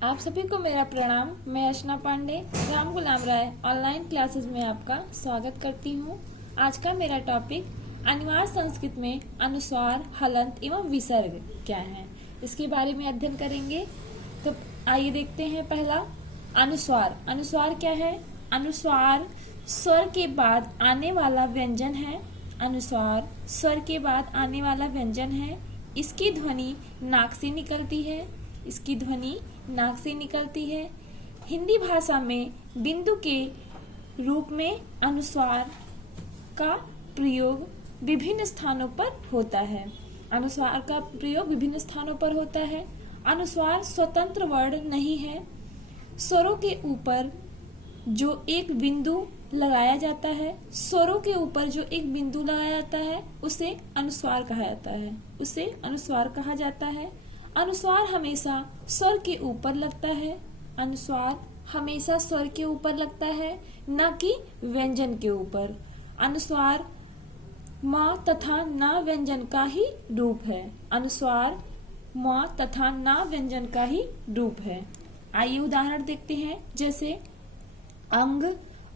आप सभी को मेरा प्रणाम। मैं अर्चना पांडे राम गुलाम राय ऑनलाइन क्लासेस में आपका स्वागत करती हूँ। आज का मेरा टॉपिक अनिवार्य संस्कृत में अनुस्वार, हलंत एवं विसर्ग क्या है, इसके बारे में अध्ययन करेंगे। तो आइए देखते हैं। पहला, अनुस्वार। अनुस्वार क्या है? अनुस्वार स्वर के बाद आने वाला व्यंजन है। अनुस्वार स्वर के बाद आने वाला व्यंजन है। इसकी ध्वनि नाक से निकलती है। इसकी ध्वनि नाक से निकलती है। हिंदी भाषा में बिंदु के रूप में अनुस्वार का प्रयोग विभिन्न स्थानों पर होता है। अनुस्वार का प्रयोग विभिन्न स्थानों पर होता है। अनुस्वार स्वतंत्र वर्ण नहीं है। स्वरों के ऊपर जो एक बिंदु लगाया जाता है, स्वरों के ऊपर जो एक बिंदु लगाया जाता है उसे अनुस्वार कहा जाता है। उसे अनुस्वार कहा जाता है। अनुस्वार हमेशा स्वर के ऊपर लगता है। अनुस्वार हमेशा स्वर के ऊपर लगता है, न कि व्यंजन के ऊपर। अनुस्वार म तथा न व्यंजन का ही रूप है। अनुस्वार म तथा न व्यंजन का ही रूप है। आइए उदाहरण देखते हैं। जैसे अंग,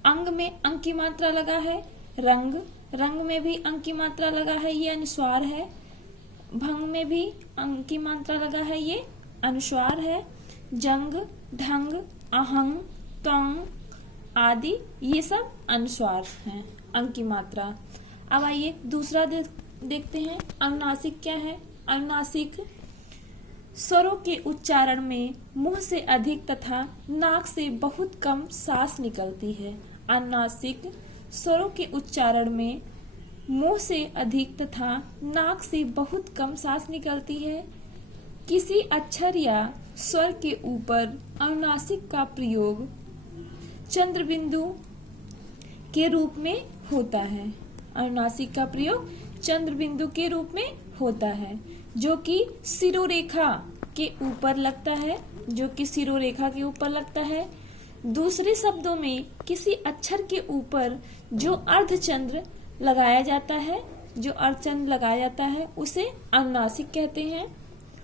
अंग में अंग की मात्रा लगा है। रंग, रंग में भी अंग की मात्रा लगा है, ये अनुस्वार है। भंग में भी अंग की मात्रा लगा है, ये अनुस्वार है। जंग, ढंग, अहंग, त्वंग आदि ये सब अनुस्वार हैं, अंग की मात्रा। अब आइए दूसरा देखते हैं। अनुनासिक क्या है? अनुनासिक स्वरों के उच्चारण में मुंह से अधिक तथा नाक से बहुत कम सांस निकलती है। अनुनासिक स्वरों के उच्चारण में मुंह से अधिक तथा नाक से बहुत कम सांस निकलती है। किसी अक्षर या स्वर के ऊपर अनुनासिक का प्रयोग चंद्र बिंदु के रूप में होता है। अनुनासिक का प्रयोग चंद्र बिंदु के रूप में होता है, जो कि शिरोरेखा के ऊपर लगता है। जो कि शिरोरेखा के ऊपर लगता है। दूसरे शब्दों में किसी अक्षर के ऊपर जो अर्धचंद्र लगाया जाता है, जो अर्धचंद्र लगाया जाता है उसे अनुनासिक कहते हैं।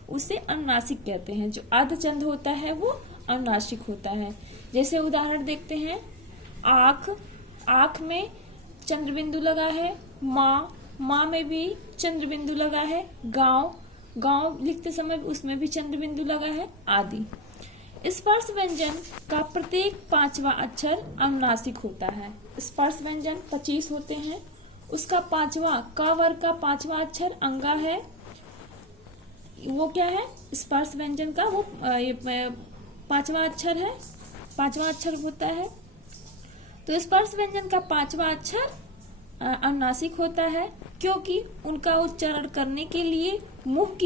उसे अनुनासिक कहते हैं। जो अर्धचंद्र होता है वो अनुनासिक होता है। जैसे उदाहरण देखते हैं। आँख, आँख में चंद्र बिंदु लगा है। माँ, माँ में भी चंद्र बिंदु लगा है। गाँव, गाँव लिखते समय उसमें भी चंद्र बिंदु लगा है आदि। स्पर्श व्यंजन का प्रत्येक पांचवा अक्षर अनुनासिक होता है। स्पर्श व्यंजन 25 होते हैं। उसका पांचवा, क वर्ग का पांचवा अक्षर अंगा है। वो क्या है? स्पर्श व्यंजन का वो पांचवा अक्षर है, पांचवा अक्षर होता है। तो स्पर्श व्यंजन का पांचवा अक्षर अनुनासिक होता है, क्योंकि उनका उच्चारण करने के लिए मुंह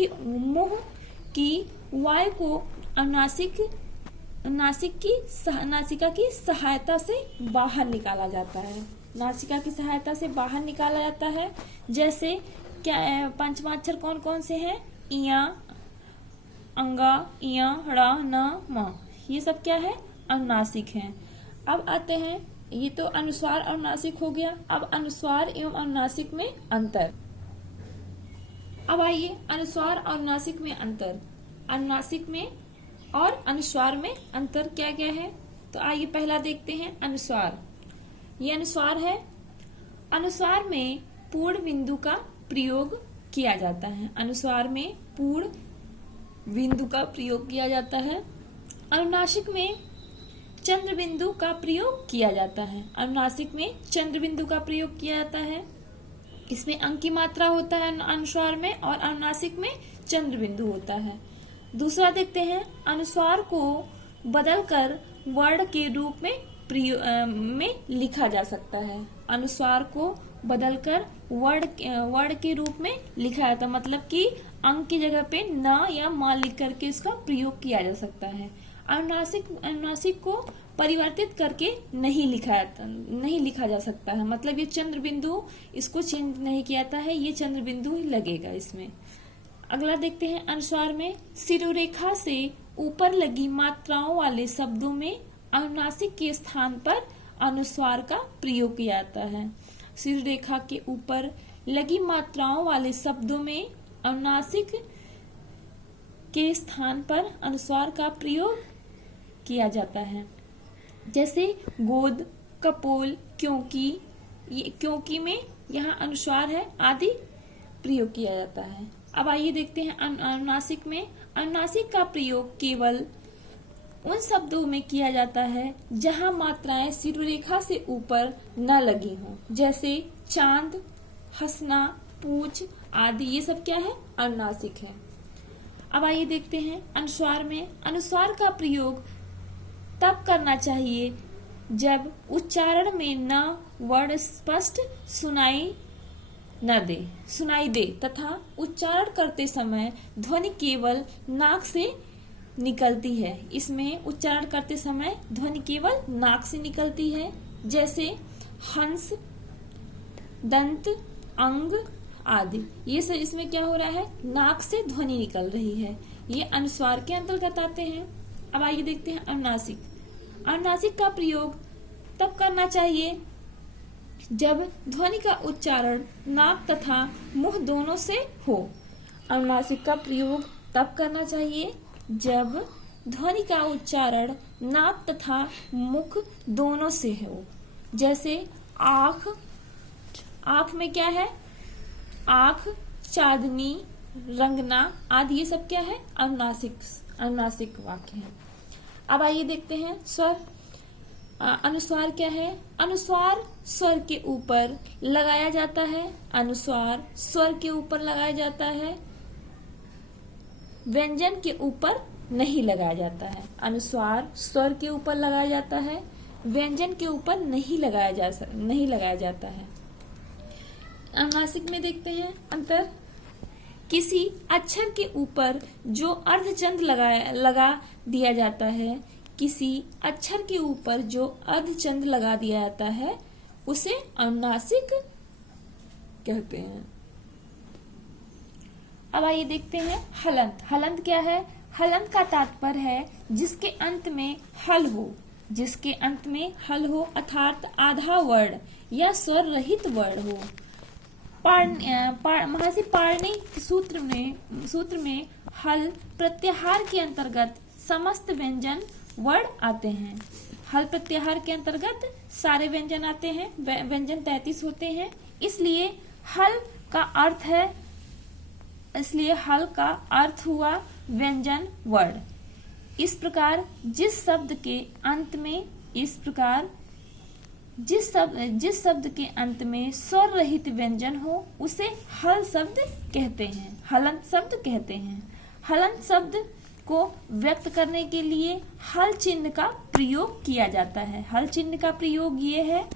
की वायु को नासिका की सहायता से बाहर निकाला जाता है। नासिका की सहायता से बाहर निकाला जाता है। जैसे क्या पांचवा अक्षर कौन कौन से हैं? इया, अंगा, इया, ड़ा, न, म, ये सब क्या है? अनुनासिक हैं। अब आते हैं, ये तो अनुस्वार अनुनासिक हो गया। अब अनुस्वार एवं अनुनासिक में अंतर। अब आइए अनुस्वार और अनुनासिक में अंतर। अनुनासिक में और अनुस्वार में अंतर क्या क्या है? तो आइए पहला देखते हैं अनुस्वार। ये अनुस्वार है। अनुस्वार में पूर्ण बिंदु का प्रयोग किया जाता है। अनुस्वार में पूर्ण बिंदु का प्रयोग किया जाता है। अनुनासिक में चंद्र बिंदु का प्रयोग किया जाता है। अनुनासिक में चंद्र बिंदु का प्रयोग किया जाता है। इसमें अंक की मात्रा होता है अनुस्वार में, और अनुनासिक में चंद्र बिंदु होता है। दूसरा देखते हैं। अनुस्वार को बदलकर वर्ण के रूप में लिखा जा सकता है। अनुस्वार को बदलकर वर्ण के रूप में लिखा जाता है, मतलब कि अंक की जगह पे न या म लिख करके इसका प्रयोग किया जा सकता है। अनुनासिक को परिवर्तित करके नहीं लिखा जा सकता है, मतलब ये चंद्र बिंदु इसको चेंज नहीं किया जाता है, ये चंद्र बिंदु ही लगेगा इसमें। अगला देखते हैं। अनुस्वार में शिरोरेखा से ऊपर लगी मात्राओं वाले शब्दों में अनुनासिक के स्थान पर अनुस्वार का प्रयोग किया जाता है। शिरोरेखा के ऊपर लगी मात्राओं वाले शब्दों में अनुनासिक के स्थान पर अनुस्वार का प्रयोग किया जाता है। जैसे गोद, कपोल, क्योंकि, ये क्योंकि में यहाँ अनुस्वार है आदि प्रयोग किया जाता है। अब आइए देखते हैं अनुनासिक में। अनुनासिक का प्रयोग केवल उन शब्दों में किया जाता है जहां मात्राएं शिरोरेखा से ऊपर न लगी हों, जैसे चांद, हंसना, पूछ आदि। ये सब क्या है? अनुनासिक है। अब आइए देखते हैं अनुस्वार में। अनुस्वार का प्रयोग तब करना चाहिए जब उच्चारण में न वर्ण स्पष्ट सुनाई दे तथा उच्चारण करते समय ध्वनि केवल नाक से निकलती है। इसमें उच्चारण करते समय ध्वनि केवल नाक से निकलती है, जैसे हंस, दंत, अंग आदि। ये सब इसमें क्या हो रहा है? नाक से ध्वनि निकल रही है। ये अनुस्वार के अंतर्गत आते हैं। अब आइए देखते हैं अनुनासिक। अनुनासिक का प्रयोग तब करना चाहिए जब ध्वनि का उच्चारण नाक तथा मुंह दोनों से हो। अनुनासिक का प्रयोग तब करना चाहिए जब ध्वनि का उच्चारण नाक तथा मुख दोनों से हो। जैसे आँख, आँख में क्या है? आँख, चांदनी, रंगना आदि। ये सब क्या है? अनुनासिक वाक्य है। अब आइए देखते हैं स्वर। अनुस्वार क्या है? अनुस्वार स्वर के ऊपर लगाया जाता है। अनुस्वार स्वर के ऊपर लगाया जाता है, व्यंजन के ऊपर नहीं लगाया जाता है। अनुस्वार स्वर के ऊपर लगाया जाता है, व्यंजन के ऊपर नहीं लगाया जाता है। अनुनासिक में देखते हैं अंतर। किसी अक्षर के ऊपर जो अर्धचंद लगा दिया जाता है, किसी अक्षर के ऊपर जो अर्धचंद लगा दिया जाता है उसे अनुनासिक कहते हैं। अब आइए देखते हैं हलंत। हलंत क्या है? हलंत का तात्पर्य है जिसके अंत में हल हो, जिसके अंत में हल हो अर्थात आधा वर्ण या स्वर रहित वर्ण हो। महर्षि पाणिनि के सूत्र में हल प्रत्याहार के अंतर्गत समस्त व्यंजन वर्ण आते हैं। हल प्रत्याहार के अंतर्गत सारे व्यंजन आते हैं। व्यंजन 33 होते हैं, इसलिए हल का अर्थ हुआ व्यंजन वर्ण। इस प्रकार जिस शब्द के अंत में स्वर रहित व्यंजन हो उसे हल शब्द कहते हैं, हलंत शब्द कहते हैं। हलंत शब्द को व्यक्त करने के लिए हल चिन्ह का प्रयोग किया जाता है। हल चिन्ह का प्रयोग ये है,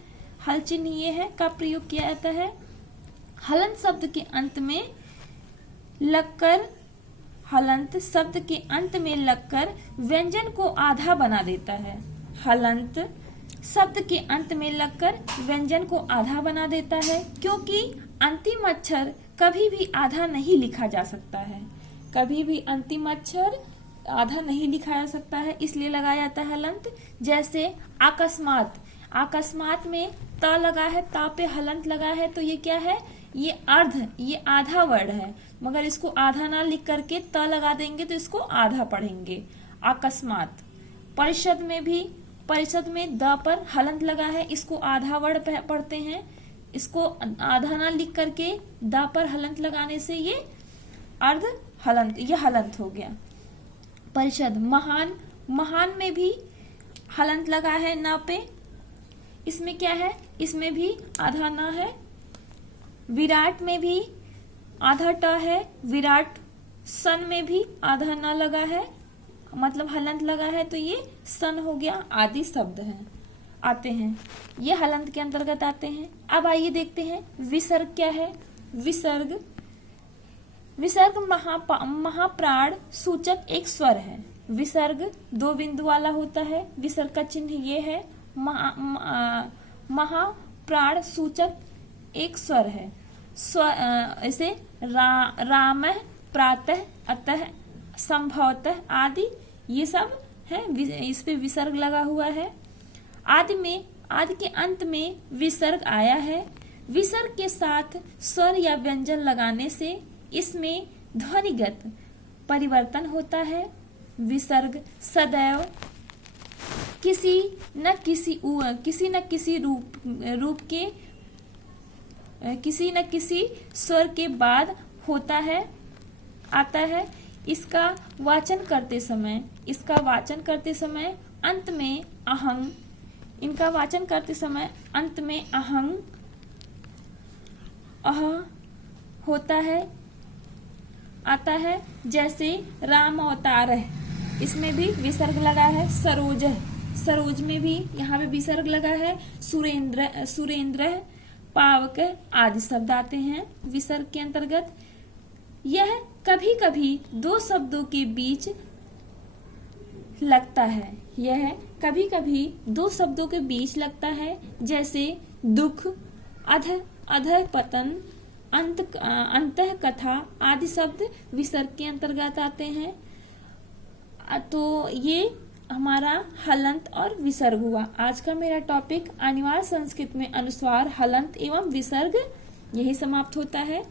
हल चिन्ह ये है का प्रयोग किया जाता है। हलंत शब्द के अंत में लगकर, हलंत शब्द के अंत में लगकर व्यंजन को आधा बना देता है। हलंत शब्द के अंत में लगकर व्यंजन को आधा बना देता है, क्योंकि अंतिम अक्षर कभी भी आधा नहीं लिखा जा सकता है। कभी भी अंतिम अक्षर आधा नहीं लिखा जा सकता है, इसलिए लगाया जाता है हलंत। जैसे अकस्मात, अकस्मात में त लगा है, ता पे हलंत लगा है, तो ये क्या है? ये आधा वर्ड है, मगर इसको आधा ना लिख करके त लगा देंगे तो इसको आधा पढ़ेंगे, अकस्मात। परिषद में द पर हलंत लगा है, इसको आधा वर्ड पढ़ते हैं। इसको आधा ना लिख करके द पर हलंत लगाने से ये अर्ध हलंत, ये हलंत हो गया। परिषद, महान, महान में भी हलंत लगा है न पे, इसमें क्या है? इसमें भी आधा न है। विराट में भी आधा ट है, विराट। सन में भी आधा न लगा है, मतलब हलंत लगा है, तो ये सन हो गया। आदि शब्द हैं आते हैं, ये हलंत के अंतर्गत आते हैं। अब आइए देखते हैं विसर्ग क्या है। विसर्ग महाप्राण सूचक एक स्वर है। विसर्ग 2 बिंदु वाला होता है। विसर्ग का चिन्ह ये है। महाप्राण सूचक एक स्वर है। ऐसे राम, प्रातः, अतः, संभवतः आदि ये सब है, इस पे विसर्ग लगा हुआ है। आदि के अंत में विसर्ग आया है। विसर्ग के साथ स्वर या व्यंजन लगाने से इसमें ध्वनिगत परिवर्तन होता है। विसर्ग सदैव किसी न किसी रूप के किसी न किसी स्वर के बाद आता है। इसका वाचन करते समय अंत में अहंग, इनका वाचन करते समय अंत में अहंग अह आता है। जैसे राम अवतार है, इसमें भी विसर्ग लगा है। सरोज में भी यहाँ पे विसर्ग लगा है। सुरेंद्र, पावक आदि शब्द आते हैं विसर्ग के अंतर्गत। यह कभी कभी दो शब्दों के बीच लगता है। जैसे दुख, अधः पतन, अंतः कथा आदि शब्द विसर्ग के अंतर्गत आते हैं। तो ये हमारा हलंत और विसर्ग हुआ। आज का मेरा टॉपिक अनिवार्य संस्कृत में अनुस्वार, हलंत एवं विसर्ग यही समाप्त होता है।